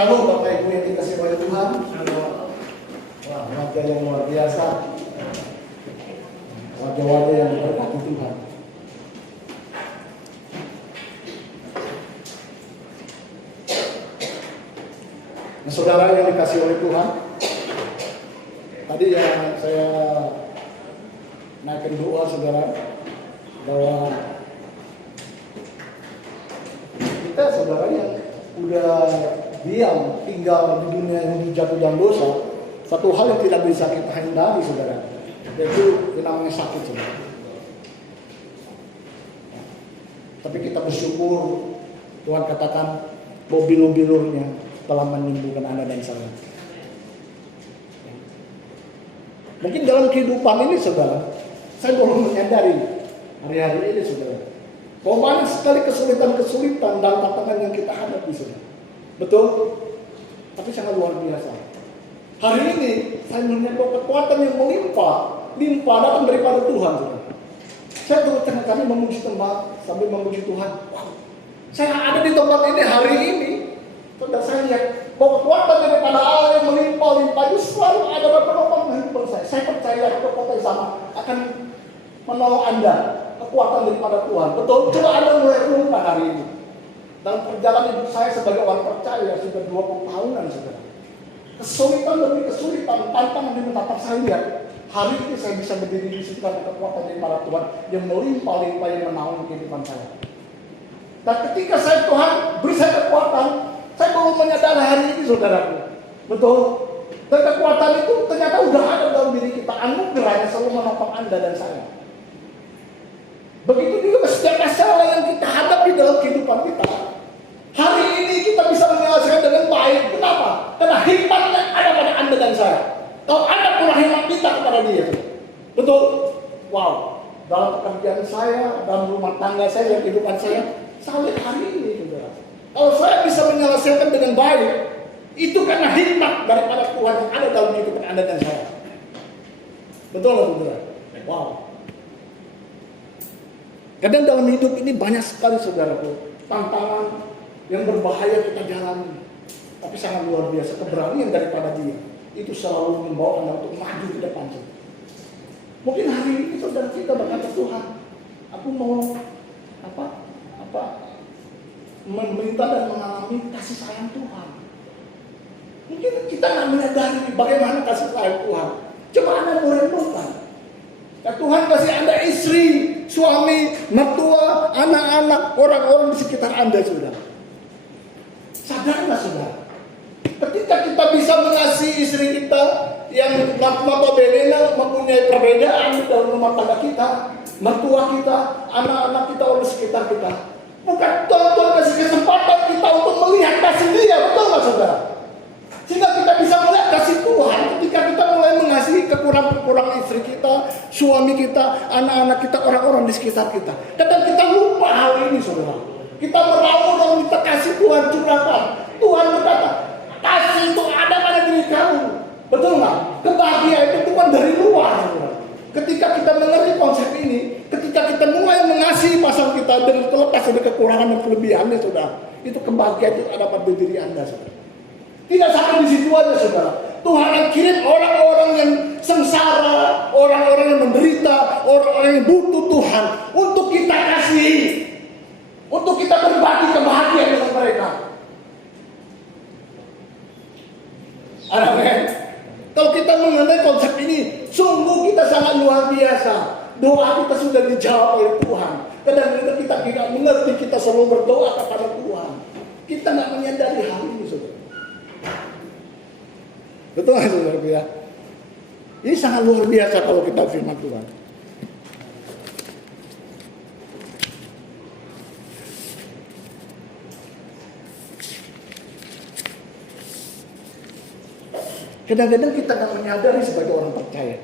Shalom Bapak Ibu yang dikasihi oleh Tuhan. Wah, wajah yang luar biasa. Wajah-wajah yang diberkati Tuhan. Nah, saudara yang dikasihi oleh Tuhan, tadi yang saya naikkan doa saudara, bahwa kita saudara yang udah diam tinggal di dunia yang jatuh dalam dosa, satu hal yang tidak bisa kita hindari saudara, yaitu yang namanya sakit saudara. Tapi kita bersyukur Tuhan katakan bahwa bilur-bilurnya telah menyembuhkan Anda dan saya. Mungkin dalam kehidupan ini saudara, saya belum menyadari hari-hari ini saudara, bahwa banyak sekali kesulitan-kesulitan dan tantangan yang kita hadapi saudara. Betul? Tapi sangat luar biasa. Hari ini saya melihat bahwa kekuatan yang limpah datang daripada Tuhan saudara. Saya terus tengah kami memuji tempat sambil memuji Tuhan. Wow. Saya ada di tempat ini hari ini. Saudara, saya lihat bahwa kekuatan daripada Allah yang melimpah-limpah itu selalu ada dalam penopang kehidupan saya. Saya percaya kekuatan yang sama akan menolong Anda. Kekuatan daripada Tuhan. Betul? Coba Anda mulai renungkan hari ini. Dalam perjalanan hidup saya sebagai orang percaya sudah 20 tahunan saudara. Kesulitan demi kesulitan, tantangan demi tantangan saya lihat. Hari ini saya bisa berdiri di situ karena kekuatan daripada Tuhan yang melimpah-limpah yang menaungi kehidupan saya. Dan ketika saya Tuhan beri saya kekuatan, saya baru menyadari hari ini saudaraku. Betul? Dan kekuatan itu ternyata udah ada dalam diri kita. Anugerah yang selalu menopang Anda dan saya. Begitu juga setiap masalah yang kita hadapi dalam kehidupan kita. Hari ini kita bisa menyelesaikan dengan baik. Kenapa? Karena hikmatnya ada pada Anda dan saya. Kalau Anda kurang hikmat kita kepada dia. Betul? Wow. Dalam pekerjaan saya, dalam rumah tangga saya, dalam kehidupan saya lihat hari ini saudara. Kalau saya bisa menyelesaikan dengan baik, itu karena hikmat daripada Tuhan yang ada dalam kehidupan Anda dan saya. Betul nggak saudara? Wow. Kadang dalam hidup ini banyak sekali saudaraku tantangan yang berbahaya kita jalani. Tapi sangat luar biasa keberanian daripada dia. Itu selalu membawa Anda untuk maju ke depan. Mungkin hari ini saudara kita berkata, Tuhan, aku mau meminta dan mengalami kasih sayang Tuhan. Mungkin kita nggak menyadari bagaimana kasih sayang Tuhan. Coba Anda mulai renungkan. Ya Tuhan kasih Anda istri, suami, mertua, anak-anak, orang-orang di sekitar Anda saudara. Sadarlah saudara. Ketika kita bisa mengasihi istri kita yang notabene mempunyai perbedaan dalam rumah tangga kita, mertua kita, anak-anak kita, orang di sekitar kita. Bukan Tuhan kasih kesempatan kita untuk melihat kasih dia, betul nggak saudara? Sehingga kita bisa melihat kasih Tuhan ketika kita mulai mengasihi kekurangan istri kita, suami kita, anak-anak kita, orang-orang di sekitar kita. Kadang kita lupa hal ini saudara. Kita meraung dan minta kasih Tuhan curahkan. Tuhan berkata, kasih itu ada pada diri kamu. Betul nggak? Kebahagiaan itu bukan dari luar saudara. Ketika kita mengerti konsep ini, ketika kita mulai mengasihi pasangan kita dengan terlepas dari kekurangan dan kelebihannya saudara, itu kebahagiaan itu ada pada diri Anda saudara. Tidak sampai di situ aja saudara. Tuhan akan kirim orang-orang yang sengsara, orang-orang yang menderita, orang-orang yang butuh Tuhan untuk kita kasihi, untuk kita berbagi kebahagiaan dengan mereka. Amin. Kalau kita mengenai konsep ini, sungguh kita sangat luar biasa. Doa kita sudah dijawab oleh Tuhan. Kadang-kadang kita tidak mengerti, kita selalu berdoa kepada Tuhan. Kita nggak menyadari hal ini saudara. Betul nggak saudara ya? Ini sangat luar biasa kalau kita firman Tuhan. Kadang-kadang kita nggak menyadari sebagai orang percaya.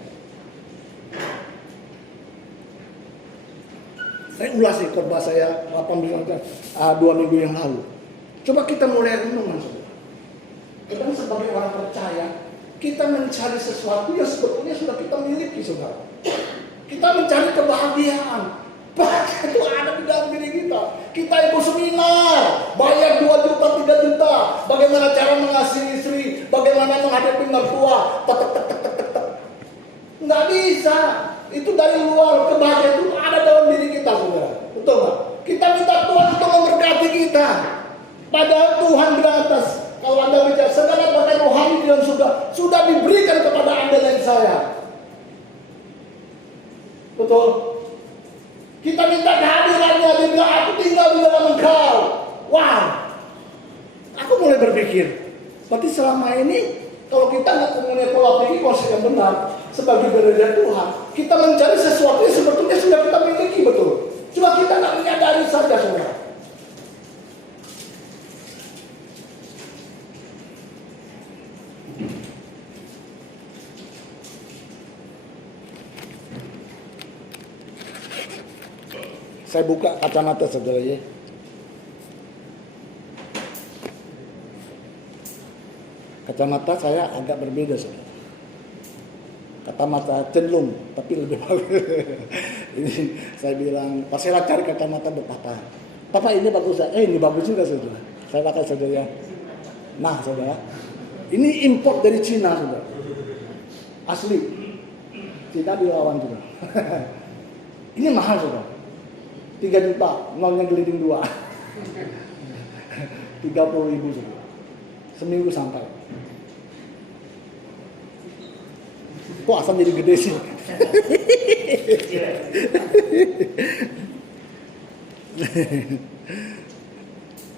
Saya ulas di khotbah saya 2 minggu yang lalu. Coba kita mulai renungan saudara. Kadang sebagai orang percaya, kita mencari sesuatu yang sebetulnya sudah kita miliki saudara. Kita mencari kebahagiaan. Bahagia itu ada di dalam diri kita. Kita ikut seminar, bayar 2 juta, 3 juta, bagaimana cara mengasihi istri, bagaimana menghadapi mertua, nggak bisa. Itu dari luar. Kebahagiaan itu ada dalam diri kita, saudara. Betul nggak? Kita minta Tuhan untuk memberkati kita. Padahal Tuhan bilang atas, kalau Anda bicara segala berkat rohani di dalam surga sudah diberikan kepada Anda dan saya. Betul? Kita minta kehadirannya, dia bilang aku tinggal di dalam engkau. Wow. Aku mulai berpikir, berarti selama ini kalau kita nggak mempunyai pola pikir konsep yang benar sebagai berdaya Tuhan, kita mencari sesuatu yang sebetulnya sudah kita miliki, betul. Cuma kita nggak menyadari saja, saudara. Saya buka kacamata, saudara ya. Kacamata saya agak berbeda, saudara. Kacamata cenderung, tapi lebih bagus. Ini saya bilang, pas saya cari kacamata buat papa. Papa ini bagus, ini bagus juga, saudara. Saya pakai, saudara ya. Nah, saudara, ini import dari Cina, saudara. Asli. Cina dilawan juga. Ini mahal, saudara. 3 juta, nolnya gelinding 2. 30.000, saudara. Seminggu sampai. Kok asam jadi gede sih?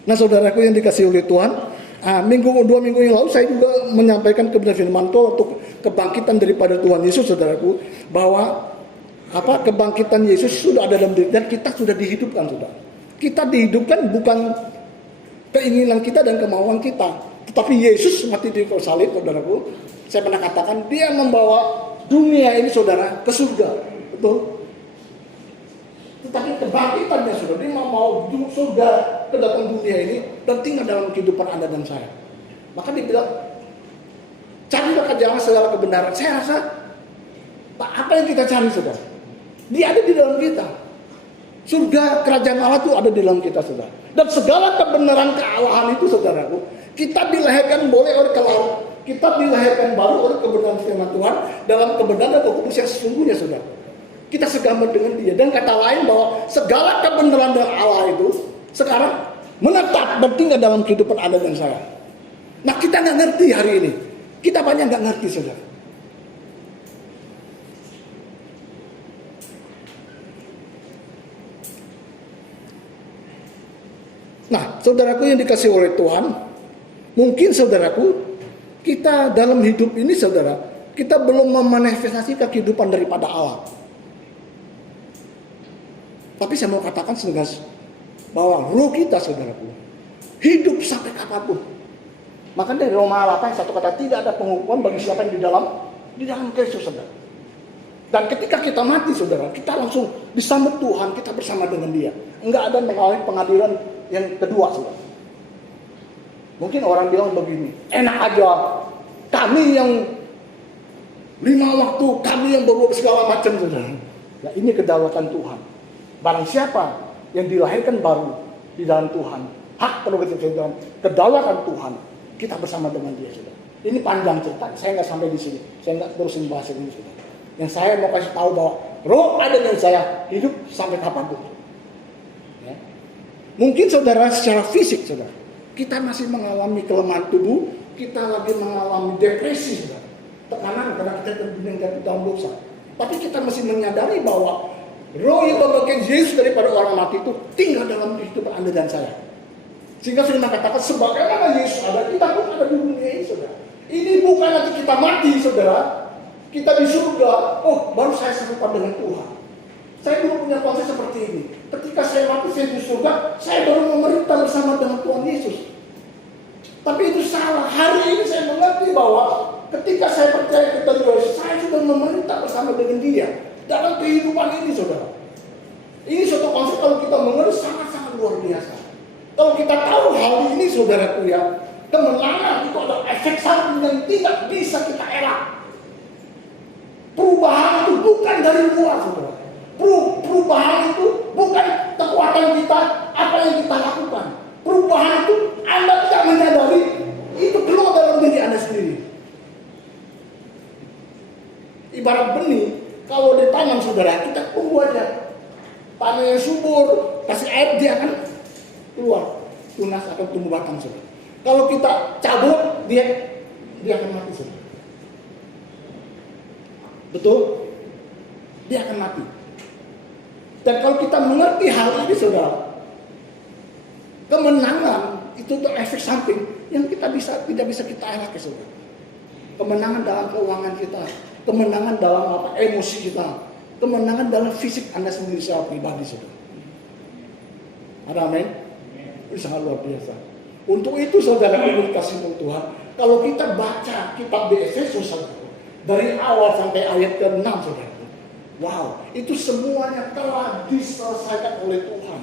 Nah, saudaraku yang dikasih oleh Tuhan, 2 minggu yang lalu saya juga menyampaikan kebenaran firman Tuhan untuk kebangkitan daripada Tuhan Yesus, saudaraku, bahwa kebangkitan Yesus sudah ada dalam diri dan kita sudah dihidupkan, saudara. Kita dihidupkan bukan keinginan kita dan kemauan kita, tetapi Yesus mati di kayu salib, saudaraku. Saya pernah katakan dia membawa dunia ini, saudara, ke surga, betul. Tetapi kebangkitannya, saudara, dia mau surga kedatangan dunia ini dan tinggal dalam kehidupan Anda dan saya. Maka dia bilang, carilah jalan segala kebenaran. Saya rasa apa yang kita cari, saudara, dia ada di dalam kita. Surga kerajaan Allah itu ada di dalam kita, saudara. Dan segala kebenaran kealahan itu, saudaraku, kita dilahirkan boleh oleh kelau. Kita dilahirkan baru oleh kebenaran firman Tuhan dalam kebenaran dan kekudus yang sesungguhnya, saudara. Kita segambar dengan dia. Dan kata lain bahwa segala kebenaran dari Allah itu sekarang menetap dan tinggal dalam kehidupan Anda dan saya. Nah, kita nggak ngerti hari ini. Kita banyak nggak ngerti, saudara. Nah, saudaraku yang dikasih oleh Tuhan, mungkin saudaraku, kita dalam hidup ini, saudara, kita belum memanifestasikan kehidupan daripada Allah. Tapi saya mau katakan senegas bahwa roh kita, saudaraku, hidup sampai kapanpun. Maka dari Roma 8 satu kata, tidak ada penghukuman bagi siapa yang di dalam Kristus, saudara. Dan ketika kita mati, saudara, kita langsung disambut Tuhan, kita bersama dengan Dia. Enggak ada mengalami pengadilan yang kedua, saudara. Mungkin orang bilang begini, enak aja, kami yang 5 waktu, kami yang berbuat segala macam, saudara. Ya, ini kedaulatan Tuhan. Barang siapa yang dilahirkan baru di dalam Tuhan, hak prerogatif Tuhan, kedaulatan Tuhan, kita bersama dengan Dia, saudara. Ini panjang cerita, saya nggak sampai di sini, saya nggak terusin bahas ini, saudara. Yang saya mau kasih tahu bahwa roh ada dengan saya hidup sampai kapanpun. Ya. Mungkin saudara secara fisik, saudara, kita masih mengalami kelemahan tubuh, kita lagi mengalami depresi, saudara. Tekanan karena kita terbimbing dalam dosa. Tapi kita masih menyadari bahwa roh yang membangkitkan Yesus daripada orang mati itu tinggal dalam kehidupan Anda dan saya. Sehingga firman katakan sebagaimana Yesus ada, kita pun ada di dunia ini, saudara. Ini bukan nanti kita mati, saudara, kita di surga, oh baru saya serupa dengan Tuhan. Saya dulu punya konsep seperti ini. Ketika saya mati, saya di surga, saya baru memerintah bersama dengan Tuhan Yesus. Tapi itu salah. Hari ini saya mengerti bahwa ketika saya percaya kepada Yesus, saya sudah memerintah bersama dengan Dia dalam kehidupan ini, saudara. Ini suatu konsep kalau kita mengerti sangat-sangat luar biasa. Kalau kita tahu hal ini, saudaraku ya, kemenangan itu adalah efek samping yang tidak bisa kita elak. Perubahan itu bukan dari luar, saudara. Perubahan itu bukan kekuatan kita, apa yang kita lakukan. Perubahan itu Anda tidak menyadari air, dia akan keluar, tunas akan tumbuh batang, saudara. Kalau kita cabut, dia akan mati, saudara. Betul? Dia akan mati. Dan kalau kita mengerti hal ini, saudara, kemenangan itu tuh efek samping yang kita tidak bisa kita elak, saudara. Kemenangan dalam keuangan kita, kemenangan dalam emosi kita, kemenangan dalam fisik Anda sendiri secara pribadi, saudara. Ada amin? Ini sangat luar biasa. Untuk itu, saudara, kasih Tuhan, kalau kita baca kitab di Efesus, saudara, dari awal sampai ayat ke-6, saudara, wow, itu semuanya telah diselesaikan oleh Tuhan.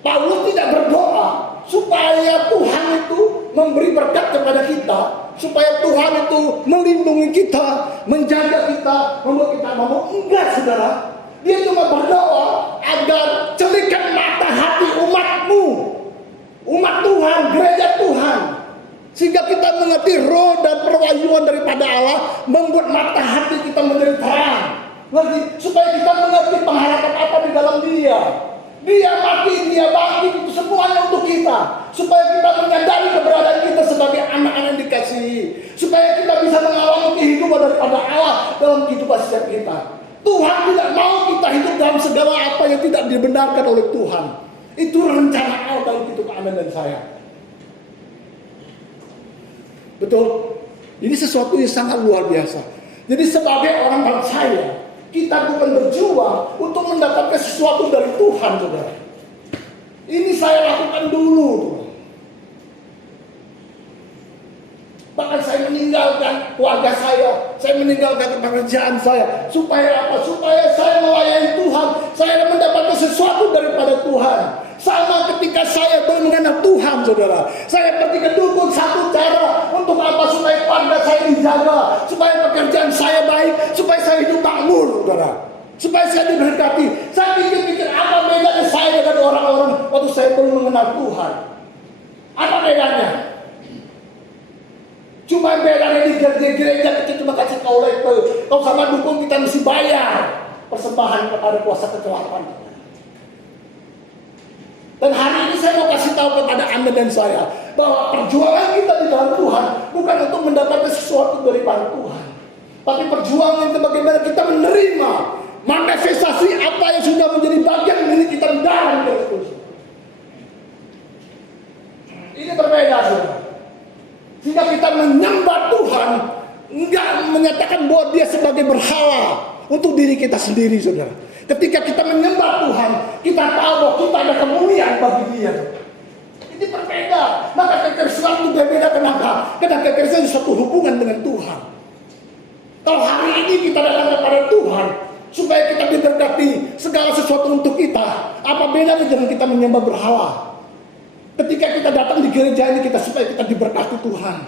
Paulus tidak berdoa supaya Tuhan itu memberi berkat kepada kita, supaya Tuhan itu melindungi kita, menjaga kita, membuat kita mau. Enggak, saudara. Dia cuma berdoa agar celikan mata hati umatmu, umat Tuhan, gereja Tuhan, sehingga kita mengerti roh dan perwahyuan daripada Allah, membuat mata hati kita menjadi terang, supaya kita mengerti pengharapan apa di dalam Dia. Dia mati, Dia bangkit, itu semuanya untuk kita, supaya kita menyadari keberadaan kita sebagai anak-anak yang dikasihi, supaya kita bisa mengalami kehidupan daripada Allah dalam kehidupan setiap kita. Tuhan tidak mau kita hidup dalam segala apa yang tidak dibenarkan oleh Tuhan. Itu rencana Allah dalam kehidupan Anda dan saya. Betul? Ini sesuatu yang sangat luar biasa. Jadi sebagai orang percaya, kita bukan berjuang untuk mendapatkan sesuatu dari Tuhan, saudara. Ini saya lakukan dulu. Bahkan saya meninggalkan keluarga saya meninggalkan pekerjaan saya. Supaya apa? Supaya saya melayani Tuhan. Saya mendapatkan sesuatu daripada Tuhan. Sama ketika saya belum mengenal Tuhan, saudara. Saya pergi ke dukun, satu cara untuk apa? Supaya keluarga saya dijaga, supaya pekerjaan saya baik, supaya saya hidup makmur, saudara. Supaya saya diberkati. Saya pikir-pikir apa bedanya saya dengan orang-orang waktu saya belum mengenal Tuhan. Apa bedanya? Cuma bedanya di gereja kita cuma kasih kolektor. Kalau sama dukun kita mesti bayar persembahan kepada kuasa kegelapan. Dan hari ini saya mau kasih tahu kepada Anda dan saya bahwa perjuangan kita di dalam Tuhan bukan untuk mendapatkan sesuatu daripada Tuhan, tapi perjuangan itu bagaimana kita menerima manifestasi apa yang sudah menjadi bagian milik kita di dalam Kristus. Ini berbeda, saudara. Sehingga kita menyembah Tuhan, enggak menyatakan bahwa Dia sebagai berhala untuk diri kita sendiri, saudara. Ketika kita menyembah Tuhan, kita tahu bahwa kita ada kemuliaan bagi Dia. Ini berbeda. Maka kekristenan itu berbeda. Kenapa? Karena kekristenan itu suatu hubungan dengan Tuhan. Kalau hari ini kita datang kepada Tuhan, supaya kita diberkati segala sesuatu untuk kita, apa bedanya dengan kita menyembah berhala? Ketika kita datang di gereja ini, kita supaya kita diberkati Tuhan.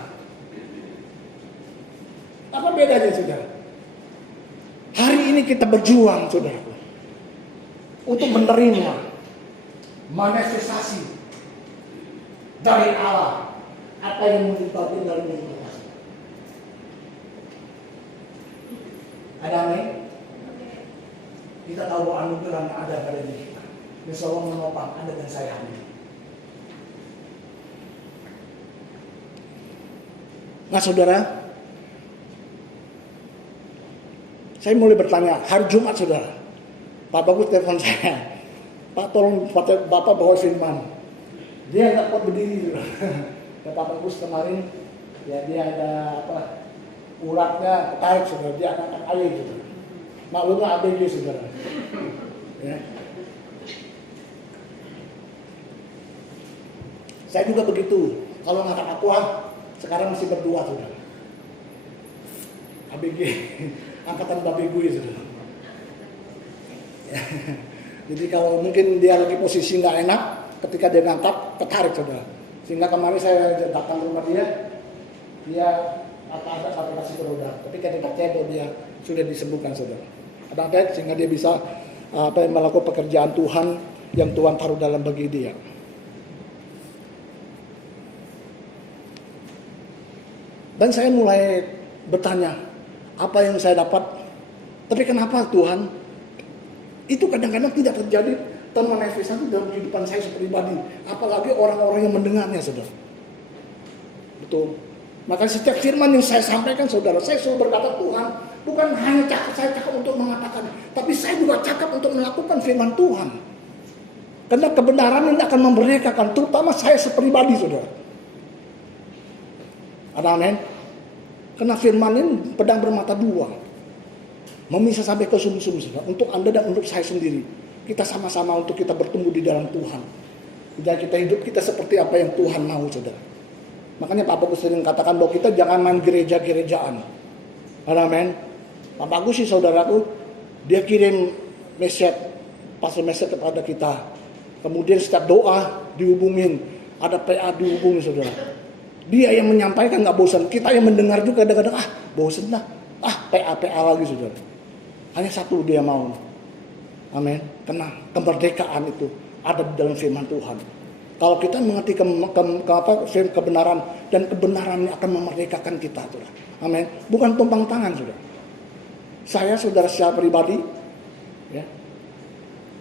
Apa bedanya, saudara? Hari ini kita berjuang, saudara, untuk menerima manifestasi dari Allah apa yang menjadi dari kita. Ada amin? Kita tahu bahwa anugerah yang ada pada diri kita, yang selalu menopang Anda dan saya. Amin. Nah, saudara, saya mulai bertanya hari Jumat, saudara. Pak Bagus telepon saya, Pak tolong Bapak bawa firman. Dia nggak kuat berdiri, saudara. Dan Pak Bagus kemarin, ya dia ada uratnya ketarik, saudara. Dia akan air, gitu. Maklumlah ABG, saudara. Ya. Saya juga begitu. Kalau ngangkat aqua, sekarang masih berdua, saudara. ABG, angkatan babi gue, saudara. Ya. Jadi kalau mungkin dia lagi posisi nggak enak, ketika dia ngangkat, ketarik, saudara. Sehingga kemarin saya datang ke rumah dia ada kasih ke roda. Ketika dia cedok, dia sudah disembuhkan, saudara. Ada sehingga dia bisa melakukan pekerjaan Tuhan yang Tuhan taruh dalam bagi dia. Dan saya mulai bertanya, apa yang saya dapat? Tapi kenapa Tuhan? Itu kadang-kadang tidak terjadi termanifestasi dalam kehidupan saya pribadi, apalagi orang-orang yang mendengarnya, saudara. Betul. Maka setiap firman yang saya sampaikan, saudara, saya selalu berkata, Tuhan, bukan hanya saya cakap untuk mengatakan, tapi saya juga cakap untuk melakukan firman Tuhan. Karena kebenaran ini akan memerdekakan, terutama saya sepribadi, saudara. Ada amin? Karena firman ini pedang bermata dua, memisah sampai ke sumber-sumber, saudara. Untuk Anda dan untuk saya sendiri, kita sama-sama untuk kita bertumbuh di dalam Tuhan. Dan kita hidup kita seperti apa yang Tuhan mau, saudara. Makanya Pak Bagus sering katakan bahwa kita jangan main gereja-gerejaan. Amin. Pak Bagus sih, saudaraku, dia kirim pasal message kepada kita. Kemudian setiap doa dihubungin, ada PA dihubungin, saudara. Dia yang menyampaikan nggak bosan, kita yang mendengar juga kadang-kadang bosan lah, PA lagi, saudara. Hanya satu dia mau. Amin. Karena kemerdekaan itu ada di dalam firman Tuhan. Kalau kita mengerti kebenaran, dan kebenaran akan memerdekakan kita, saudara. Amin. Bukan tumpang tangan, saudara. Saya, saudara, secara pribadi, ya,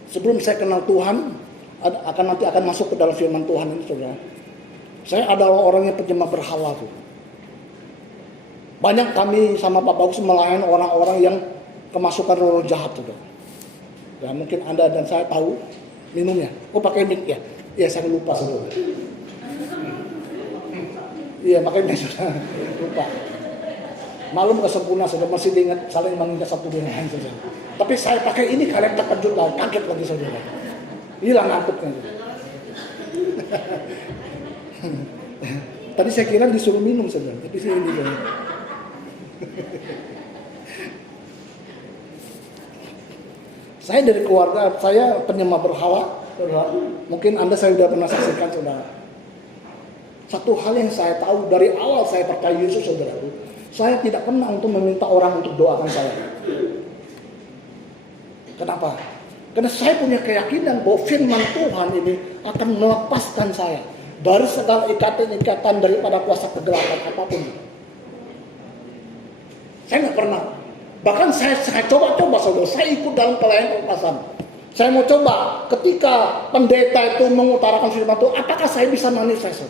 sebelum saya kenal Tuhan, nanti akan masuk ke dalam firman Tuhan ini, saudara. Saya adalah orang yang penyembah berhala, saudara. Banyak kami sama Pak Bagus melayani orang-orang yang kemasukan roh jahat, saudara. Ya, mungkin Anda dan saya tahu minumnya. Pakai mic ya? Iya, saya lupa, saudara. Iya, makanya sudah lupa. Malum kesempurna, saudara, masih diingat saling mengingat satu dengan lain, saudara. Tapi saya pakai ini, kalian terkejut lagi, kaget lagi, saudara. Hilang ngantuknya. Tadi saya kira disuruh minum, saudara, tapi sih ini, saudara. Saya dari keluarga, saya penyembah berhala, saudara. Mungkin Anda saya sudah pernah saksikan, saudara. Satu hal yang saya tahu dari awal saya percaya Yesus, saudara, saya tidak pernah untuk meminta orang untuk doakan saya. Kenapa? Karena saya punya keyakinan bahwa firman Tuhan ini akan melepaskan saya dari segala ikatan-ikatan daripada kuasa kegelapan apapun. Saya nggak pernah. Bahkan saya coba-coba, saudara, saya ikut dalam pelayanan pelepasan. Saya mau coba ketika pendeta itu mengutarakan firman Tuhan, apakah saya bisa manifest?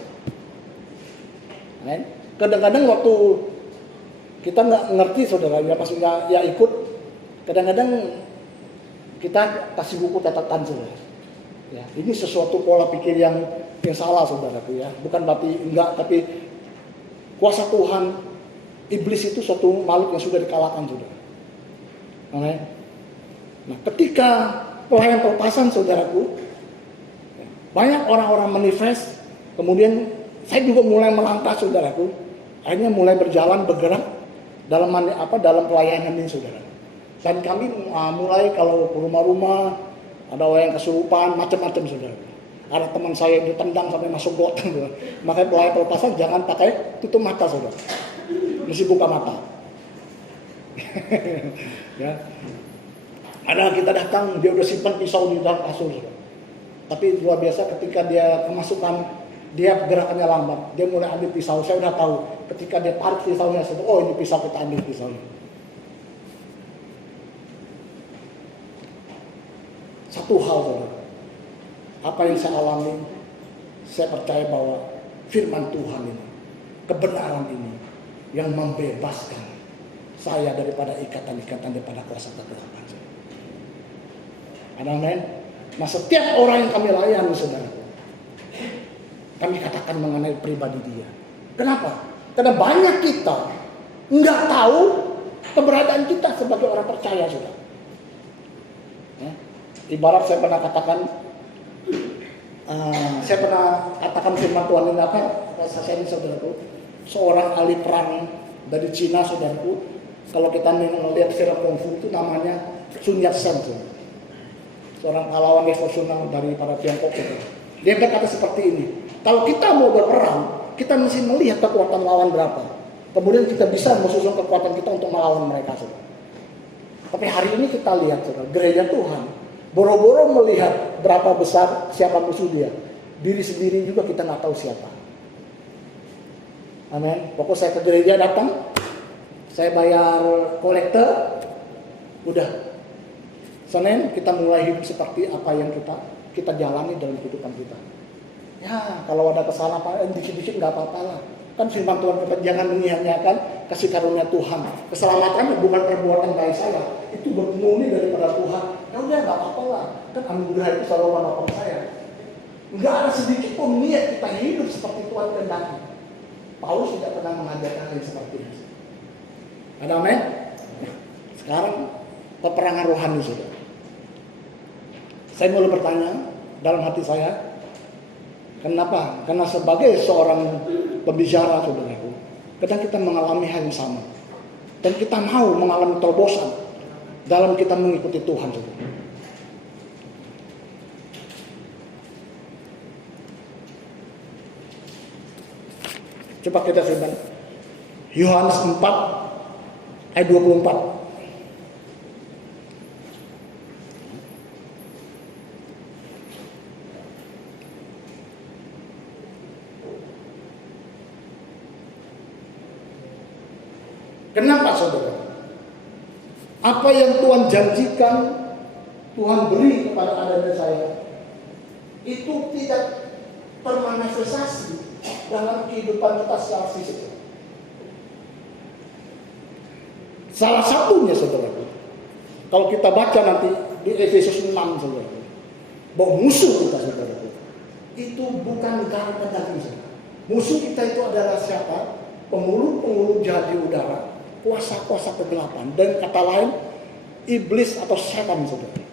Kadang-kadang waktu kita nggak ngerti, saudara, ya maksudnya ya ikut. Kadang-kadang kita kasih buku catatan, saudara. Ya, ini sesuatu pola pikir yang salah, saudaraku, ya. Bukan berarti enggak, tapi kuasa Tuhan, iblis itu suatu makhluk yang sudah dikalahkan, saudara. Amin. Nah, ketika pelayanan pelepasan, saudaraku, banyak orang-orang manifest, kemudian saya juga mulai melangkah, saudaraku. Akhirnya mulai berjalan, bergerak dalam pelayanan ini, saudara. Dan kami mulai kalau ke rumah-rumah, ada orang yang kesurupan, macam-macam, saudara. Ada teman saya yang ditendang sampai masuk got, saudara. Makanya pelayanan pelepasan jangan pakai tutup mata, saudara. Mesti buka mata. Ya. Ada kita datang, dia udah simpan pisau di dalam kasur, saudara. Tapi luar biasa ketika dia kemasukan, dia gerakannya lambat, dia mulai ambil pisau. Saya udah tahu ketika dia tarik pisaunya, oh ini pisau, kita ambil pisaunya. Satu hal, saudara, apa yang saya alami, saya percaya bahwa firman Tuhan ini, kebenaran ini yang membebaskan saya daripada ikatan-ikatan daripada kuasa kegelapan. Amin. Nah, setiap orang yang kami layani, saudara, kami katakan mengenai pribadi dia. Kenapa? Karena banyak kita nggak tahu keberadaan kita sebagai orang percaya, saudara. Ibarat saya pernah katakan firman Tuhan ini apa? Saya ini, saudaraku, seorang ahli perang dari Cina, saudaraku. Kalau kita melihat film kungfu itu namanya Sun Yat-sen, seorang pahlawan revolusioner dari para Tiongkok, saudara. Dia berkata seperti ini: kalau kita mau berperang, kita mesti melihat kekuatan lawan berapa. Kemudian kita bisa menyusun kekuatan kita untuk melawan mereka, saudara. Tapi hari ini kita lihat, saudara, gereja Tuhan boro-boro melihat berapa besar siapa musuh dia, diri sendiri juga kita nggak tahu siapa. Amin. Pokoknya saya ke gereja datang, saya bayar kolektor, udah. Senin kita mulai hidup seperti apa yang kita kita jalani dalam kehidupan kita. Ya, kalau ada kesalahan dikit-dikit nggak apa-apa lah. Kan firman Tuhan kita jangan menyia-nyiakan kasih karunia Tuhan. Keselamatan bukan perbuatan baik saya, itu bermurni daripada Tuhan. Ya udah nggak apa-apa lah. Kan anugerah itu selalu menolong saya. Nggak ada sedikit pun niat kita hidup seperti Tuhan kehendaki. Paulus tidak pernah mengajarkan hal seperti itu. Ada amin? Nah, sekarang peperangan rohani sudah. Saya mulai bertanya dalam hati saya, kenapa? Karena sebagai seorang pembicara, saudaraku, kadang kita mengalami hal yang sama. Dan kita mau mengalami terobosan dalam kita mengikuti Tuhan, saudara. Coba kita firman Yohanes 4 ayat 24. Kenapa saudara? Apa yang Tuhan janjikan, Tuhan beri kepada Anda dan saya, itu tidak termanifestasi dalam kehidupan kita secara fisik. Salah satunya saudara, kalau kita baca nanti di Efesus 6 saudara, bahwa musuh kita saudara, itu bukan darah daging saudara. Musuh kita itu adalah siapa? Penghulu-penghulu jahat di udara, kuasa-kuasa kegelapan, dan kata lain iblis atau setan saudara.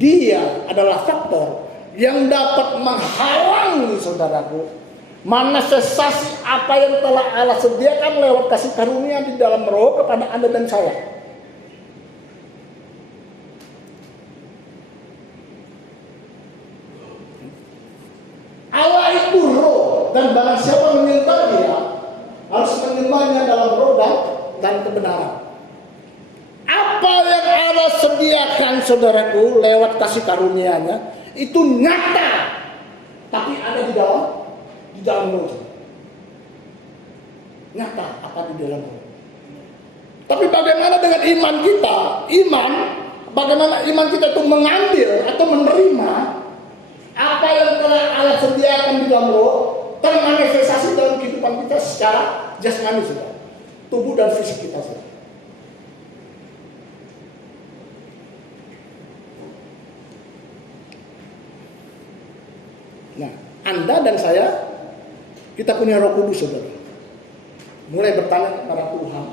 Dia adalah faktor yang dapat menghalangi saudaraku manifestasi apa yang telah Allah sediakan lewat kasih karunia di dalam roh kepada Anda dan saya. Allah itu roh, dan barang siapa menyembah Dia harus menyembahnya dalam roh dan kebenaran. Apa yang Allah sediakan saudaraku lewat kasih karunia-Nya itu nyata, tapi ada di dalam roh. Nyata apa di dalam roh. Tapi bagaimana dengan iman kita? Bagaimana iman kita itu mengambil atau menerima apa yang telah Allah sediakan di dalam roh, termanifestasi dalam kehidupan kita secara jasmani sudah, tubuh dan fisik kita sudah. Nah, Anda dan saya, kita punya Roh Kudus saudara. Mulai bertanya kepada Tuhan.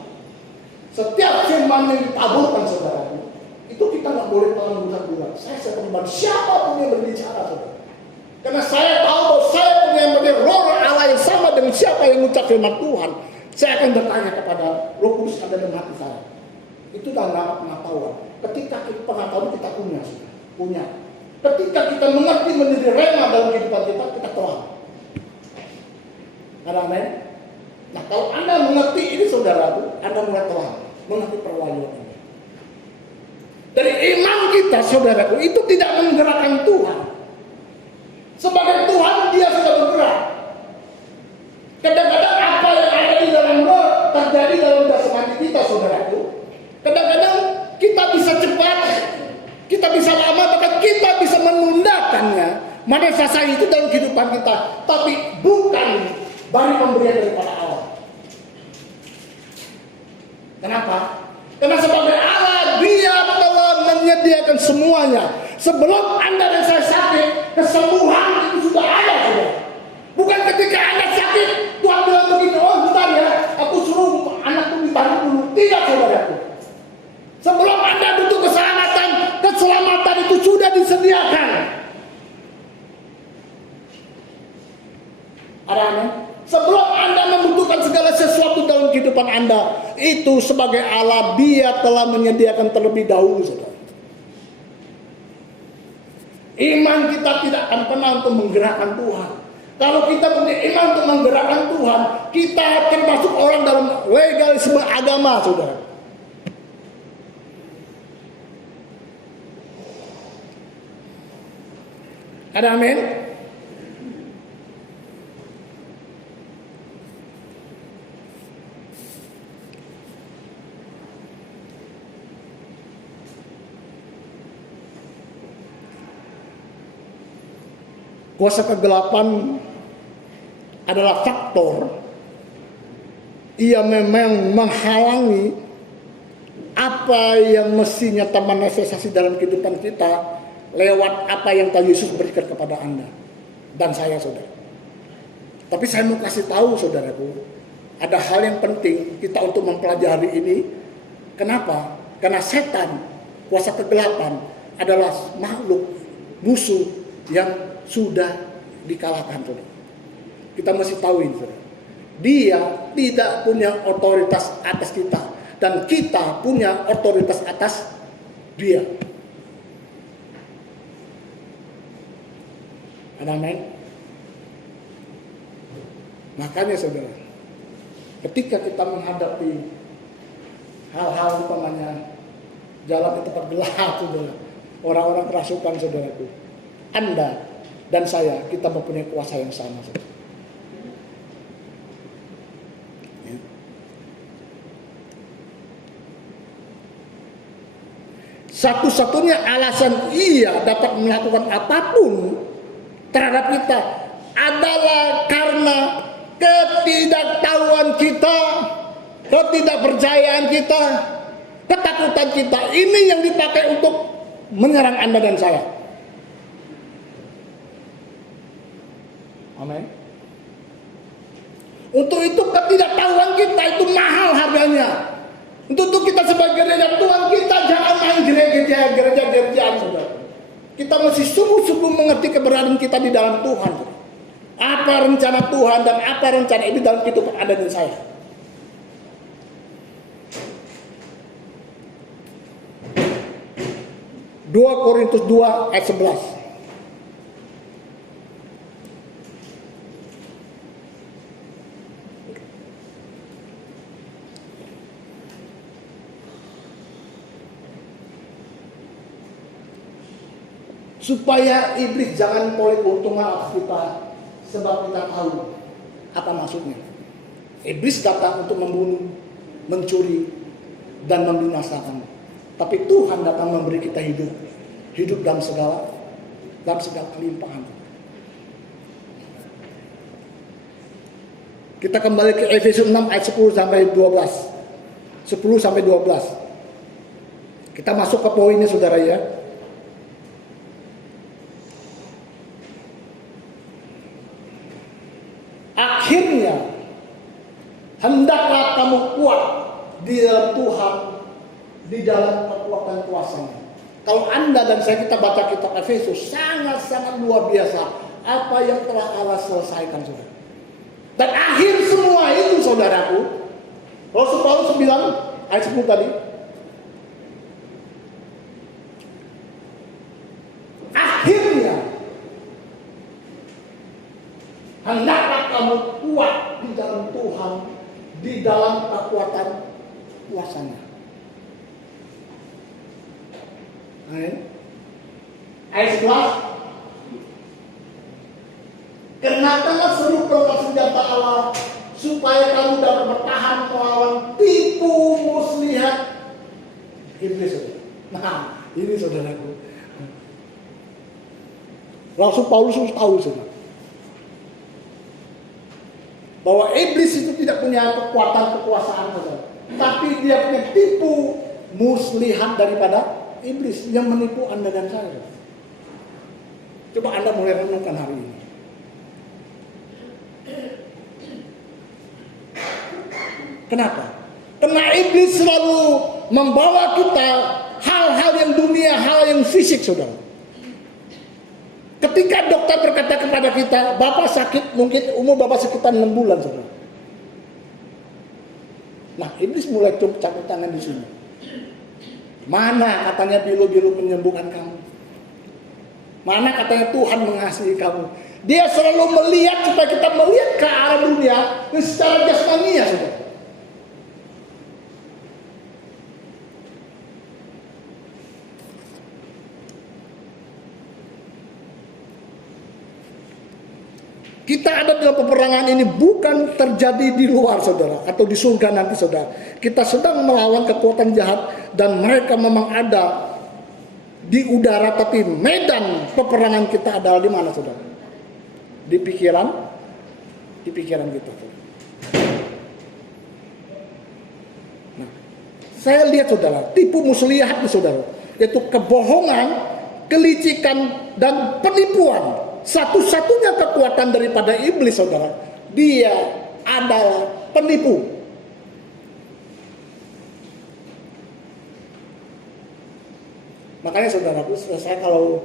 Setiap firman yang ditaburkan saudara, itu kita nggak boleh telan bulat-bulat. Saya pribadi, siapapun yang berbicara saudara. Karena saya tahu bahwa saya punya roh Allah yang sama dengan siapa yang mengucap firman Tuhan. Saya akan bertanya kepada Roh Kudus ada dalam hati saya. Itu dalam pengetahuan. Ketika pengetahuan kita punya. Ketika kita mengerti menjadi rema dalam kehidupan kita telah. Amin. Nah, kalau Anda mengerti ini saudaraku, Anda mulai telah mengerti perwalian ini. Dari iman kita saudaraku itu tidak menggerakkan Tuhan. Sebagai Tuhan dia sudah bergerak. Kadang-kadang apa yang ada di dalam roh terjadi dalam jasmani kita saudaraku. Kadang-kadang kita bisa cepat, kita bisa lama, bahkan kita bisa menundakannya. Manifestasi itu dalam kehidupan kita, tapi bukan dari pemberian daripada Allah. Kenapa? Karena sebagai Allah Dia telah menyediakan semuanya. Sebelum Anda dan saya sakit, kesembuhan itu sudah ada saudara. Bukan ketika Anda sakit Tuhan bilang begini, oh bentar ya, aku suruh anakku ditaruh dulu. Tidak saudaraku. Sebelum Anda butuh keselamatan itu sudah disediakan. Ada. Sebelum Anda membutuhkan segala sesuatu dalam kehidupan Anda, itu sebagai Allah Dia telah menyediakan terlebih dahulu saudara. Iman kita tidak akan pernah untuk menggerakkan Tuhan. Kalau kita punya iman untuk menggerakkan Tuhan, kita termasuk orang dalam legalisme agama saudara. Ada amin? kuasa kegelapan adalah faktor ia memang menghalangi apa yang mestinya termanifestasi dalam kehidupan kita lewat apa yang Tuhan Yesus berikan kepada Anda dan saya, saudara. Tapi saya mau kasih tahu, saudaraku, ada hal yang penting kita untuk mempelajari ini. Kenapa? Karena setan, kuasa kegelapan adalah makhluk musuh yang sudah dikalahkan, saudara. Kita mesti tahu ini, saudara. Dia tidak punya otoritas atas kita dan kita punya otoritas atas dia. Amin. Makanya, saudara, ketika kita menghadapi hal-hal umpamanya jalan di tempat gelap, saudara, orang-orang kerasukan, saudaraku, Anda dan saya, kita mempunyai kuasa yang sama, saudara. Satu-satunya alasan ia dapat melakukan apapun terhadap kita adalah karena ketidaktahuan kita, ketidakpercayaan kita, ketakutan kita. Ini yang dipakai untuk menyerang Anda dan saya. Amin. Untuk itu ketidaktahuan kita itu mahal harganya. Untuk kita sebagai gereja Tuhan, kita jangan main gereja-gerejaan, saudara. Kita mesti sungguh-sungguh mengerti keberadaan kita di dalam Tuhan. Apa rencana Tuhan dan apa rencana ini dalam kehidupan Anda dan saya. Dua Korintus 2 ayat 11. Supaya iblis jangan memperoleh keuntungan atas kita, sebab kita tahu apa maksudnya. Iblis datang untuk membunuh, mencuri, dan membinasakan. Tapi Tuhan datang memberi kita hidup, hidup dalam segala kelimpahan. Kita kembali ke Efesus 6 ayat 10 sampai 12. 10 sampai 12. Kita masuk ke poinnya, saudara, ya. Akhirnya, hendaklah kamu kuat di dalam Tuhan, di dalam kekuatan kuasanya. Kalau Anda dan saya kita baca kitab Efesus, sangat-sangat luar biasa apa yang telah Allah selesaikan, saudara. Dan akhir semua itu, saudaraku, Rasul Paulus bilang ayat 10 tadi, akhirnya hendaklah kamu kuat di dalam Tuhan, di dalam kekuatan kuasanya. Ayat 11, kenakanlah seluruh perlengkapan senjata Allah, supaya kamu dapat bertahan melawan tipu muslihat iblis. Nah, ini saudaraku, Rasul Paulus tahu, saudara, bahwa iblis itu tidak punya kekuasaan, saudara, tapi dia punya tipu muslihat daripada iblis yang menipu Anda dan saya. Coba Anda mulai renungkan hari ini. Kenapa? Karena iblis selalu membawa kita hal-hal yang dunia, hal yang fisik, saudara. Ketika dokter berkata kepada kita, Bapak sakit, mungkin umur Bapak sekitar 6 bulan, saudara. Nah, iblis mulai cabut tangan di sini. Mana katanya bilu-bilu menyembuhkan kamu? Mana katanya Tuhan mengasihi kamu? Dia selalu melihat supaya kita melihat ke arah dunia secara jasmania, saudara. Kita ada dalam peperangan ini bukan terjadi di luar, saudara, atau di surga nanti, saudara. Kita sedang melawan kekuatan jahat dan mereka memang ada di udara, tapi medan peperangan kita adalah di mana, saudara? di pikiran kita. Nah, saya lihat saudara, tipu muslihat saudara, yaitu kebohongan, kelicikan dan penipuan. Satu-satunya kekuatan daripada iblis saudara, dia adalah penipu. Makanya saudaraku, saya kalau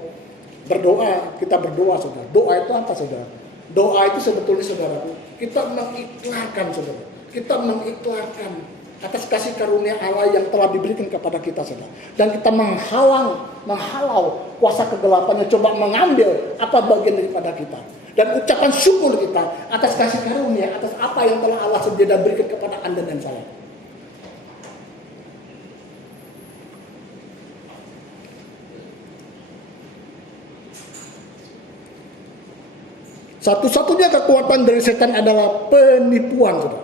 berdoa, kita berdoa saudara. Doa itu apa saudara? Doa itu sebetulnya saudaraku, kita mengikrarkan saudara. Kita mengikrarkan atas kasih karunia Allah yang telah diberikan kepada kita saudara. Dan kita menghalau kuasa kegelapannya coba mengambil apa bagian daripada kita. Dan ucapan syukur kita atas kasih karunia, atas apa yang telah Allah sedia berikan kepada Anda dan saya. Satu-satunya kekuatan dari setan adalah penipuan, saudara.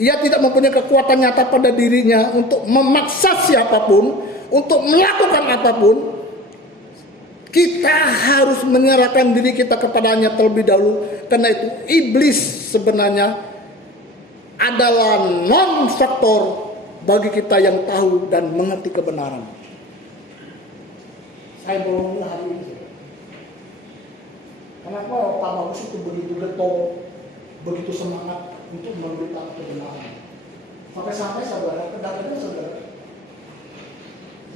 Ia tidak mempunyai kekuatan nyata pada dirinya untuk memaksa siapapun, untuk melakukan apapun. Kita harus menyerahkan diri kita kepadanya terlebih dahulu. Karena itu iblis sebenarnya adalah non-faktor bagi kita yang tahu dan mengerti kebenaran. Saya belum hari ini. Kenapa Pak Bagus itu begitu getol, begitu semangat untuk memberitakan kebenaran? Sampai-sampai saudara, kadang-kadang saudara,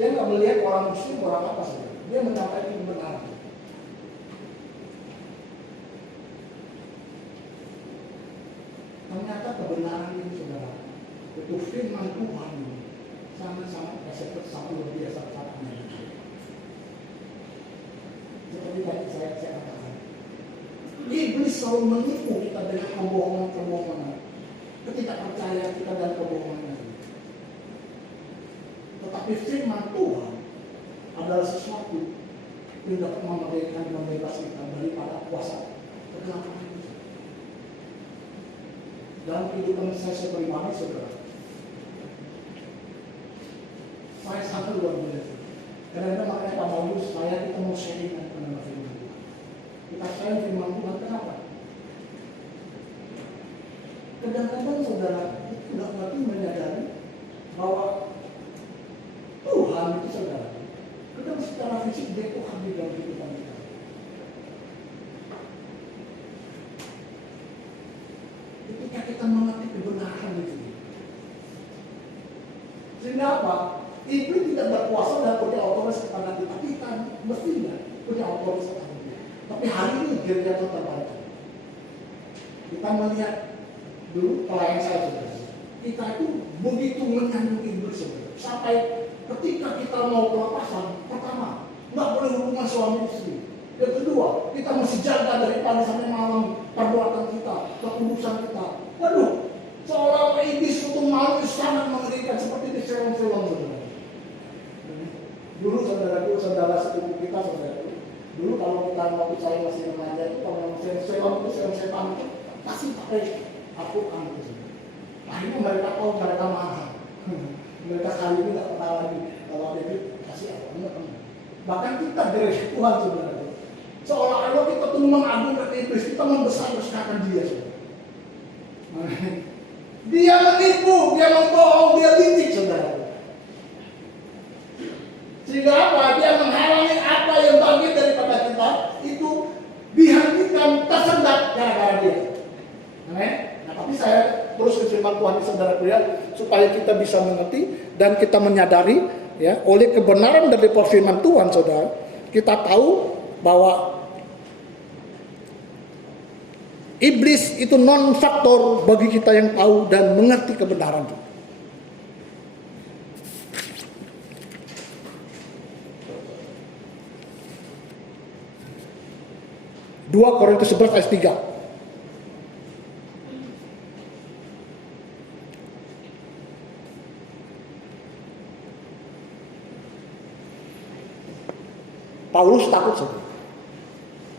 dia nggak melihat orang muslim orang apa saudara, dia menyampaikan kebenaran. Ternyata kebenaran ini saudara, itu firman Tuhan sangat-sangat sangat luar biasa sangatnya. Seperti tadi saya katakan. Iblis selalu menipu kita dengan kebohongan-kebohongan, ketidakpercayaan kita dan kebohongan. Tetapi firman Tuhan adalah sesuatu yang dapat membebaskan kita daripada kuasa kegelapan. Dalam kehidupan saya pribadi saudara, saya sangat luar biasa. Karena makanya Pak Bagus, kita mau sharing dengan firman Tuhan. Kita sayang firman Tuhan, kenapa? Kadang-kadang saudara itu tidak berarti menyadari bahwa Tuhan itu saudara, kadang secara fisik dia Tuhan di dalam kehidupan kita. Ketika kita mengerti kebenaran itu, sehingga apa? Iblis tidak berkuasa dan punya otoritas kepada kita. Kita mestinya punya otoritas kepada dia. Tapi hari ini gereja itu terbalik. Kita melihat dulu pelayan saya saudara. Kita itu begitu menyandung iblis saudara. Sampai ketika kita mau pelepasan, pertama nggak boleh hubungan suami istri. Yang kedua, kita mesti jaga dari pagi sampai malam perbuatan kita, kekudusan kita. Waduh, seolah-olah iblis itu malu sangat mengerikan seperti di film-film saudara. Dulu saudara sepupu kita saudara. Dulu kalau kita waktu saya masih remaja itu kalau film itu setan itu pasti pakai Al-Quran itu. Akhirnya mereka tahu mereka mahal. Mereka kali ini nggak pernah lagi kalau David kasih Al-Quran. Bahkan kita dari Tuhan saudara. Seolah-olah kita tuh mengagungkan iblis, kita membesar-besarkan dia saudara. Dia menipu, dia membohong, dia licik saudara. Sehingga apa? Dia menghalangi apa yang bagian daripada kita itu dihentikan, tersendat gara-gara dia. Amin. Nah, tapi saya terus ke firman Tuhan saudara ya, supaya kita bisa mengerti dan kita menyadari ya, oleh kebenaran dari firman Tuhan saudara, kita tahu bahwa iblis itu non faktor bagi kita yang tahu dan mengerti kebenaran itu. 2 Korintus 11 ayat 3. Paulus takut saudara.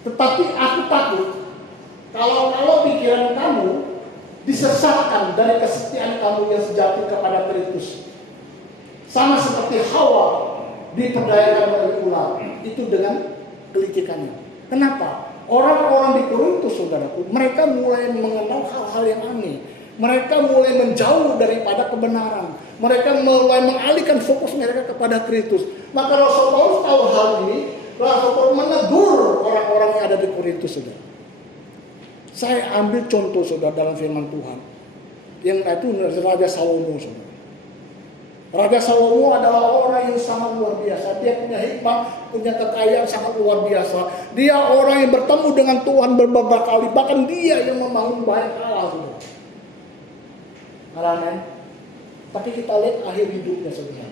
Tetapi aku takut kalau pikiran kamu disesatkan dari kesetiaan kamu yang sejati kepada Kristus. Sama seperti Hawa diperdayakan oleh ular itu dengan kelicikannya. Kenapa? Orang-orang di Korintus, saudaraku, mereka mulai mengenal hal-hal yang aneh. Mereka mulai menjauh daripada kebenaran. Mereka mulai mengalihkan fokus mereka kepada Kristus. Maka Rasul Paulus tahu hal ini. Rasul Paulus menegur orang-orang yang ada di Korintus, saudara. Saya ambil contoh, saudara, dalam firman Tuhan. Yang itu Raja Salomo, saudara. Raja Salomo adalah orang yang sangat luar biasa. Dia punya hikmah, punya kekayaan sangat luar biasa. Dia orang yang bertemu dengan Tuhan beberapa kali. Bahkan dia yang membangun banyak Allah, saudara. Amen. Tapi kita lihat akhir hidupnya, saudara.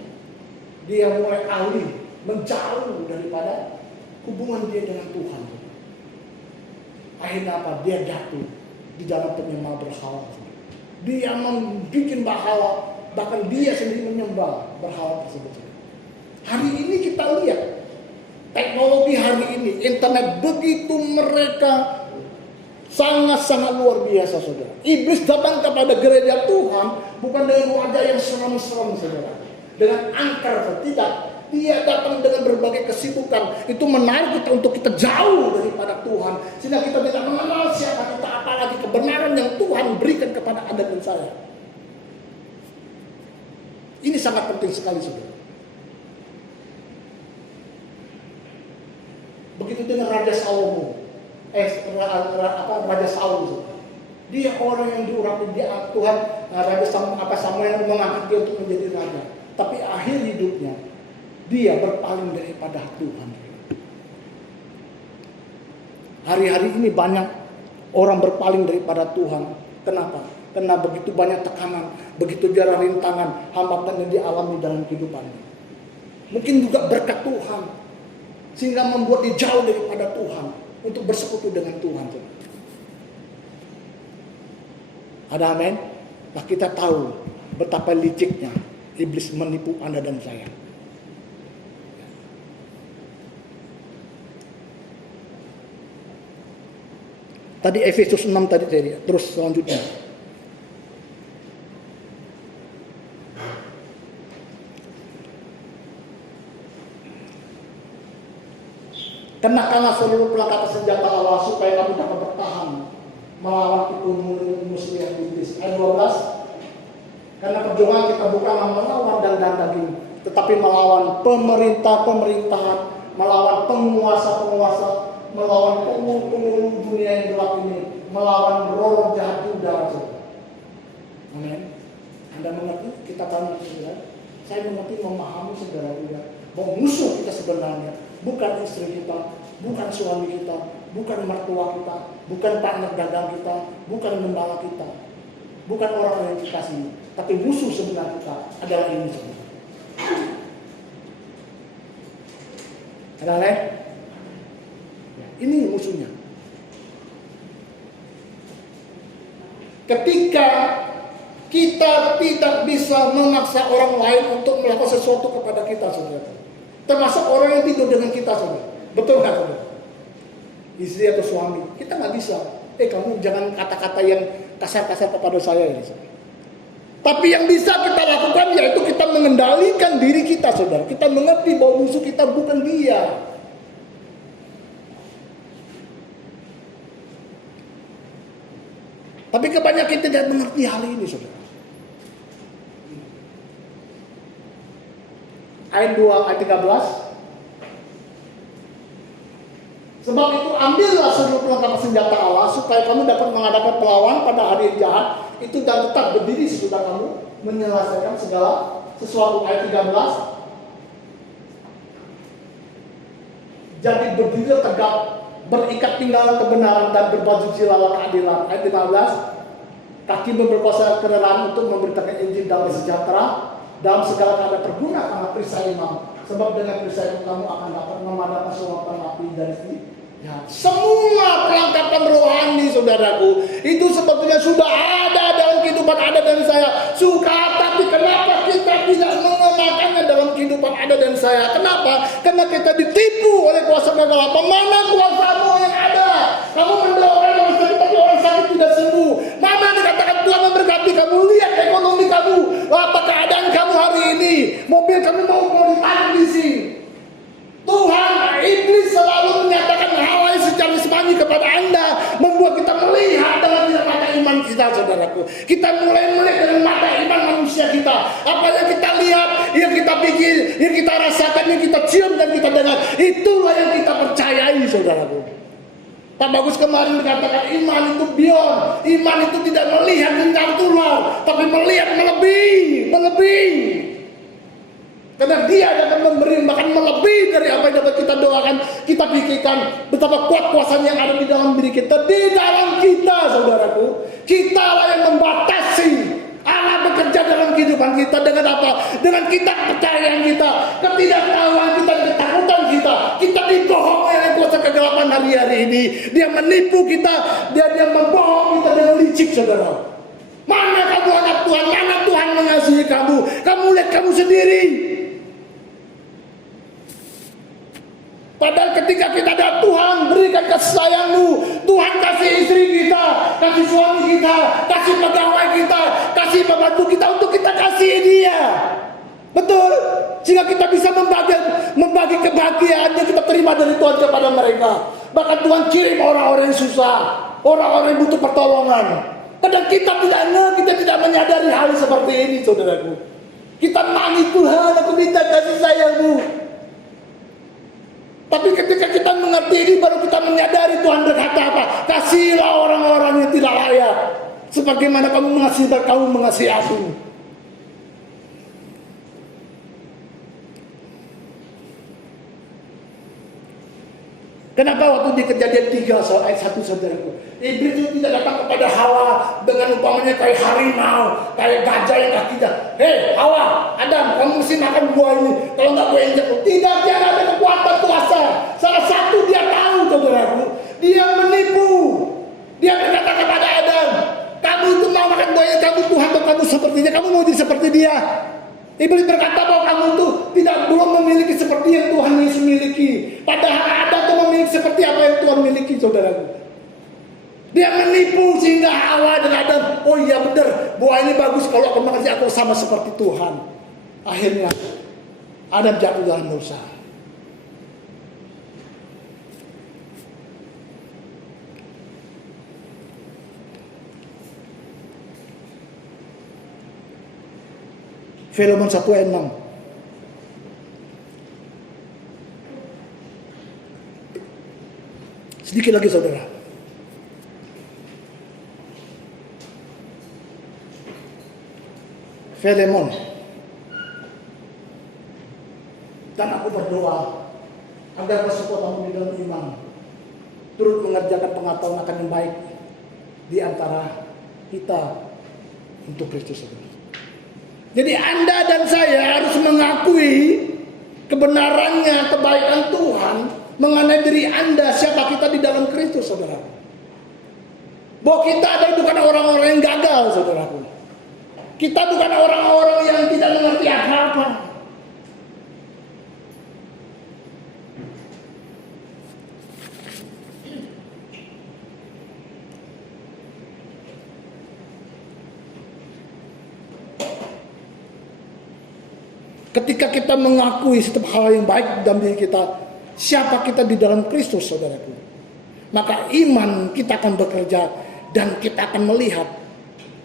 Dia mulai alih, menjauh daripada hubungan dia dengan Tuhan. Akhirnya apa? Dia jatuh di dalam penyembah berhala. Dia membuat berhala, bahkan dia sendiri menyembah berhala tersebut. Hari ini kita lihat teknologi hari ini, internet, begitu mereka sangat-sangat luar biasa, saudara. Iblis datang kepada gereja Tuhan bukan dengan wajah yang seram-seram, saudara, dengan angker, tidak. Dia datang dengan berbagai kesibukan. Itu menarik kita untuk kita jauh daripada Tuhan, sehingga kita tidak mengenal siapa kita, apalagi kebenaran yang Tuhan berikan kepada Anda dan saya. Ini sangat penting sekali, saudara. Begitu dengan Raja Salomo, Raja Saul, dia orang yang diurapi dia Tuhan. Raja Samuel mengangkat dia untuk menjadi raja. Tapi akhir hidupnya dia berpaling daripada Tuhan. Hari-hari ini banyak orang berpaling daripada Tuhan. Kenapa? Karena begitu banyak tekanan, begitu jarang rintangan, hambatan yang dialami dalam kehidupannya. Mungkin juga berkat Tuhan, sehingga membuat dia jauh daripada Tuhan untuk bersekutu dengan Tuhan. Ada amin? Nah, kita tahu betapa liciknya iblis menipu Anda dan saya. Tadi Efesus 6 tadi, terus selanjutnya. Kenakanlah seluruh perlengkapan senjata Allah supaya kamu dapat bertahan melawan tipu musuh yang iblis. Ayat 12. Karena perjuangan kita bukanlah melawan dan daging, tetapi melawan pemerintah-pemerintahan, melawan penguasa-penguasa, melawan penghulu dunia yang gelap ini, melawan roh jahat di udara. Amin. Anda mengerti? Kita tahu, saudara. Saya mengerti, memahami, saudara, bahwa musuh kita sebenarnya bukan istri kita, bukan suami kita, bukan mertua kita, bukan partner dagang kita, bukan gembala kita, bukan orang yang dikasihi, tapi musuh sebenarnya kita adalah ini semua. Ada lain? Ini musuhnya. Ketika kita tidak bisa memaksa orang lain untuk melakukan sesuatu kepada kita, saudara. Termasuk orang yang tidur dengan kita, saudara. Betul nggak, saudara? Istri atau suami, kita nggak bisa. Kamu jangan kata-kata yang kasar-kasar kepada saya, ya, saudara. Tapi yang bisa kita lakukan yaitu kita mengendalikan diri kita, saudara. Kita mengerti bahwa musuh kita bukan dia. Tapi kebanyakan kita tidak mengerti hal ini, saudara. Ayat 2, ayat 13. Sebab itu ambillah seluruh perlengkapan senjata Allah supaya kamu dapat mengadakan perlawanan pada hari yang jahat itu dan tetap berdiri sesudah kamu menyelesaikan segala sesuatu. Ayat 13. Jadi berdiri tegak, berikat pinggang kebenaran dan berbaju jilala keadilan. Ayat 15. Kaki berkuasa kebenaran untuk memberitakan Injil damai sejahtera dalam segala keadaan pergunakan perisai imam. Sebab dengan perisai itu kamu akan dapat memadamkan semua api dari sini. Ya, semua perlengkapan rohani, saudaraku, itu sebetulnya sudah ada dalam kehidupan Anda dan saya. Suka, tapi kenapa kita tidak mengenakannya dalam kehidupan Anda dan saya? Kenapa? Karena kita ditipu oleh kuasa kegelapan. Mana kuasamu yang ada? Kamu mendoakan orang sakit, tapi orang sakit tidak sembuh. Mana dikatakan Tuhan memberkati kamu? Lihat ekonomi kamu, apa keadaan kamu hari ini? Mobil kamu mau ditaruh di sini. Tuhan, iblis selalu menyatakan hal lain secara sembunyi kepada Anda, membuat kita melihat dengan mata iman kita, saudaraku. Kita mulai melihat dengan mata iman manusia kita. Apa yang kita lihat, yang kita pikir, yang kita rasakan, yang kita cium dan kita dengar, itulah yang kita percayai, saudaraku. Pak Bagus kemarin dikatakan iman itu beyond. Iman itu tidak melihat dengan keluar, tapi melihat melebihi. Karena dia akan memberi bahkan melebihi dari apa yang dapat kita doakan, kita pikirkan, betapa kuat kuasanya yang ada di dalam diri kita. Di dalam kita, saudaraku, kita lah yang membatasi. Allah bekerja dalam kehidupan kita dengan apa? Dengan kita kepercayaan kita, ketidaktahuan kita, ketakutan kita. Kita dibohongi oleh kuasa kegelapan hari-hari ini. Dia menipu kita, dia membohong kita dengan licik, saudara. Mana kamu anak Tuhan? Mana Tuhan mengasihi kamu? Kamu lihat kamu sendiri. Padahal ketika kita ada Tuhan, berikan kasih sayang-Mu. Tuhan kasih istri kita, kasih suami kita, kasih pegawai kita, kasih pembantu kita untuk kita kasih dia. Betul? Sehingga kita bisa membagi kebahagiaan yang kita terima dari Tuhan kepada mereka. Bahkan Tuhan kirim orang-orang yang susah, orang-orang yang butuh pertolongan. Padahal kita tidak menyadari hal seperti ini, saudaraku. Kita manggil Tuhan, aku minta kasih sayang-Mu. Tapi ketika kita mengerti ini, baru kita menyadari Tuhan berkata apa? Kasihilah orang-orang yang tidak layak, sebagaimana kamu mengasihi aku. Kenapa waktu di Kejadian 3 ayat 1, saudaraku, iblis itu tidak datang kepada Hawa dengan umpamanya kayak harimau, kayak gajah yang kakinya. Hei Hawa, Adam, kamu mesti makan buah ini. Kalau nggak gue injak. Tidak, dia nggak ada kekuatan kuasa. Salah satu dia tahu, saudaraku, dia menipu. Dia berkata kepada Adam, kamu itu mau makan buah yang kamu Tuhan, atau kamu sepertinya, kamu mau jadi seperti dia. Iblis berkata bahwa kamu itu belum memiliki seperti yang Tuhan Yesus miliki. Padahal Adam itu memiliki seperti apa yang Tuhan miliki, saudaraku. Dia menipu sehingga Hawa dan Adam, oh iya benar, buah ini bagus, kalau aku makan aku sama seperti Tuhan. Akhirnya Adam jatuh dalam dosa. Filemon 1 ayat 6. Sedikit lagi, saudara. Filemon. Dan aku berdoa agar persekutuanmu di dalam iman turut mengerjakan pengetahuan akan yang baik di antara kita untuk Kristus, saudara. Jadi Anda dan saya harus mengakui kebenarannya, kebaikan Tuhan mengenai diri Anda, siapa kita di dalam Kristus, saudara. Bahwa kita adalah bukan orang-orang yang gagal, saudaraku. Kita bukan orang-orang yang tidak mengerti apa-apa. Ketika kita mengakui setiap hal yang baik dalam diri kita, siapa kita di dalam Kristus, saudaraku, maka iman kita akan bekerja dan kita akan melihat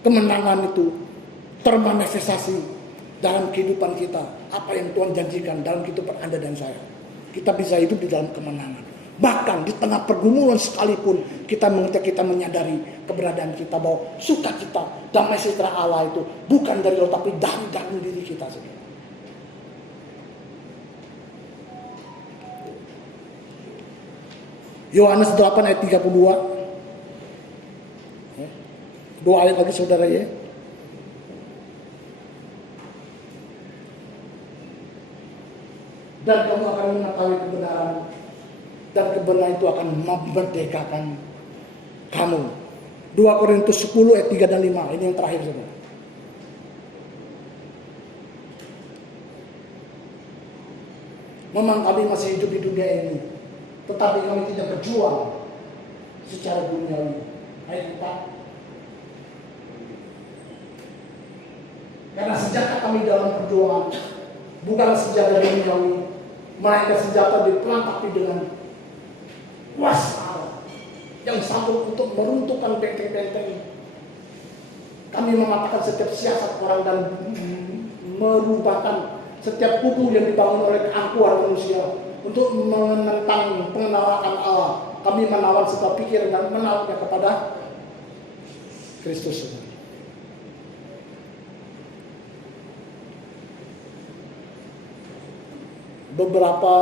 kemenangan itu termanifestasi dalam kehidupan kita. Apa yang Tuhan janjikan dalam kehidupan Anda dan saya, kita bisa hidup di dalam kemenangan. Bahkan di tengah pergumulan sekalipun kita menyadari keberadaan kita, bahwa sukacita, damai sejahtera Allah itu bukan dari Allah tapi dari dalam diri kita sendiri. Yohanes 8 ayat 32. Dua ayat lagi, saudara, ya. Dan kamu akan mengetahui kebenaran, dan kebenaran itu akan memerdekakan kamu. 2 Korintus 10 ayat 3 dan 5. Ini yang terakhir, saudara. Memang kami masih hidup di dunia ini, tetapi kami tidak berjuang secara duniawi. Ayat 4. Karena senjata kami dalam perjuangan bukan senjata duniawi, melainkan senjata diperlengkapi dengan kuasa Allah yang sanggup untuk meruntuhkan benteng-benteng. Kami mematahkan setiap siasat orang dan merubahkan setiap kubu yang dibangun oleh keangkuhan manusia untuk menentang pengenalan Allah. Kami menawan segala pikiran dan menawannya kepada Kristus. Beberapa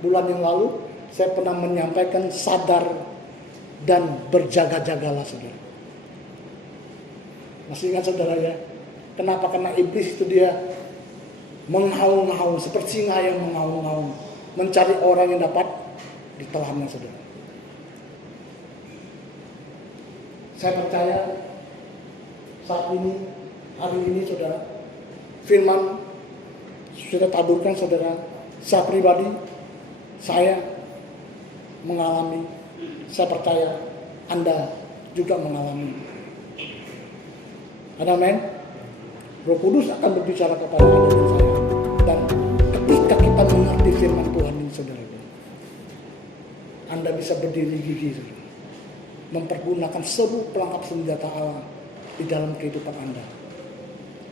bulan yang lalu saya pernah menyampaikan sadar dan berjaga-jagalah, saudara. Masih ingat saudara ya? Kenapa? Karena iblis itu dia menghaung-haung seperti singa yang menghaung-haung mencari orang yang dapat ditelannya, saudara. Saya percaya saat ini, hari ini, saudara, firman sudah taburkan, saudara. Saya pribadi, saya mengalami, saya percaya Anda juga mengalami. Amin. Roh Kudus akan berbicara kepada Anda dan saya. Dan ketika kita mengerti firman Tuhan ini, saudara, Anda bisa berdiri gigih, saudara, mempergunakan seluruh pelengkap senjata Allah di dalam kehidupan Anda.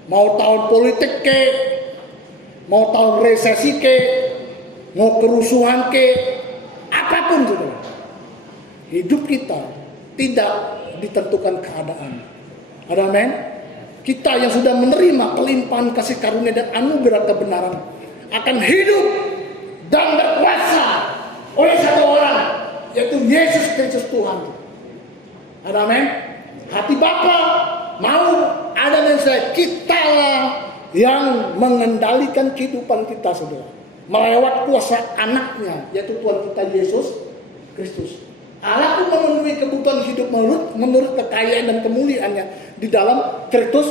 Mau tahun politik ke, mau tahun resesi ke, mau kerusuhan ke, apapun, saudara, hidup kita tidak ditentukan keadaan. Amin. Kita yang sudah menerima kelimpahan kasih karunia dan anugerah kebenaran akan hidup dan berkuasa oleh satu orang, yaitu Yesus Kristus Tuhan. Amin. Hati Bapa mau ada dan saya, kitalah yang mengendalikan kehidupan kita, saudara, melewat kuasa anaknya, yaitu Tuhan kita Yesus Kristus. Allah pun memenuhi kebutuhan hidup menurut kekayaan dan kemuliaannya di dalam Kristus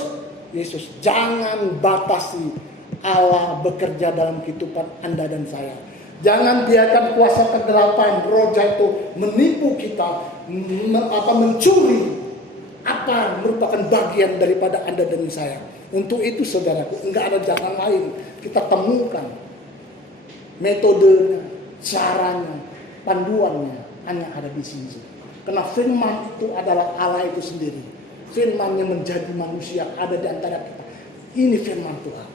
Yesus. Jangan batasi Allah bekerja dalam kehidupan Anda dan saya. Jangan biarkan kuasa kegelapan roh itu menipu kita, mencuri apa merupakan bagian daripada Anda dan saya. Untuk itu, saudaraku, enggak ada jalan lain. Kita temukan metodenya, caranya, panduannya hanya ada di sini. Karena firman itu adalah Allah itu sendiri. Firman yang menjadi manusia ada di antara kita. Ini firman Tuhan.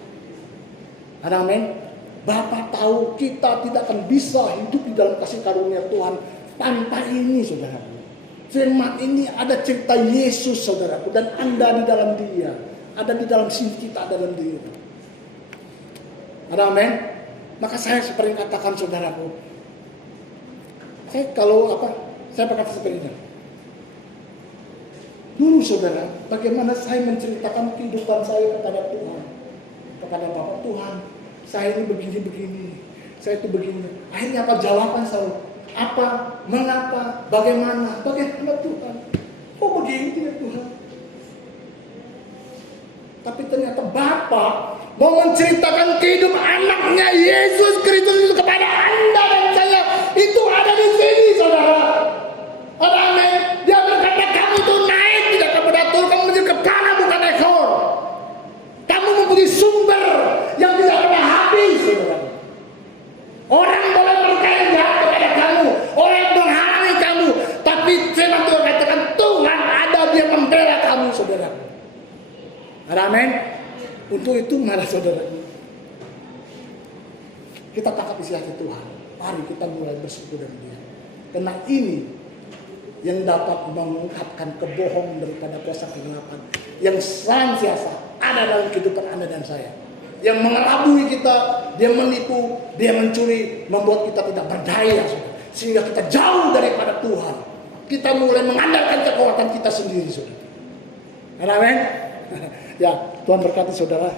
Amin. Bapa tahu kita tidak akan bisa hidup di dalam kasih karunia Tuhan tanpa ini, saudaraku. Firman ini ada cerita Yesus, saudaraku, dan Anda di dalam Dia, ada di dalam sini, kita ada dalam Dia. Amin. Maka saya seperti katakan, saudaraku, saya berkata seperti ini. Dulu, saudara, bagaimana saya menceritakan kehidupan saya kepada Tuhan, kepada Bapak Tuhan, saya ini begini-begini, saya itu begini. Akhirnya apa jawaban saya? Apa, mengapa, bagaimana Tuhan? Oh begini ya Tuhan. Tapi ternyata Bapa mau menceritakan kehidupan anaknya Yesus Kristus itu kepada Anda dan saya. Itu ada di sini, saudara. Amin. Dia berkata kamu itu naik tidak kepada turun, kamu menjadi kepala bukan ekor. Kamu mempunyai sumber yang tidak pernah habis, saudara. Orang boleh berkata jahat kepada kamu, orang menghalangi kamu, tapi firman Tuhan katakan Tuhan ada, Dia membela kamu, saudara. Amin. Untuk itu, mari saudara, kita tangkap isi hati Tuhan. Mari kita mulai bersyukur dengan Dia. Karena ini yang dapat mengungkapkan kebohongan daripada kuasa kegelapan yang senantiasa ada dalam kehidupan Anda dan saya. Yang mengelabui kita, dia menipu, dia mencuri, membuat kita tidak berdaya, sehingga kita jauh daripada Tuhan. Kita mulai mengandalkan kekuatan kita sendiri, saudara. Amin. Ya, Tuhan berkati saudara.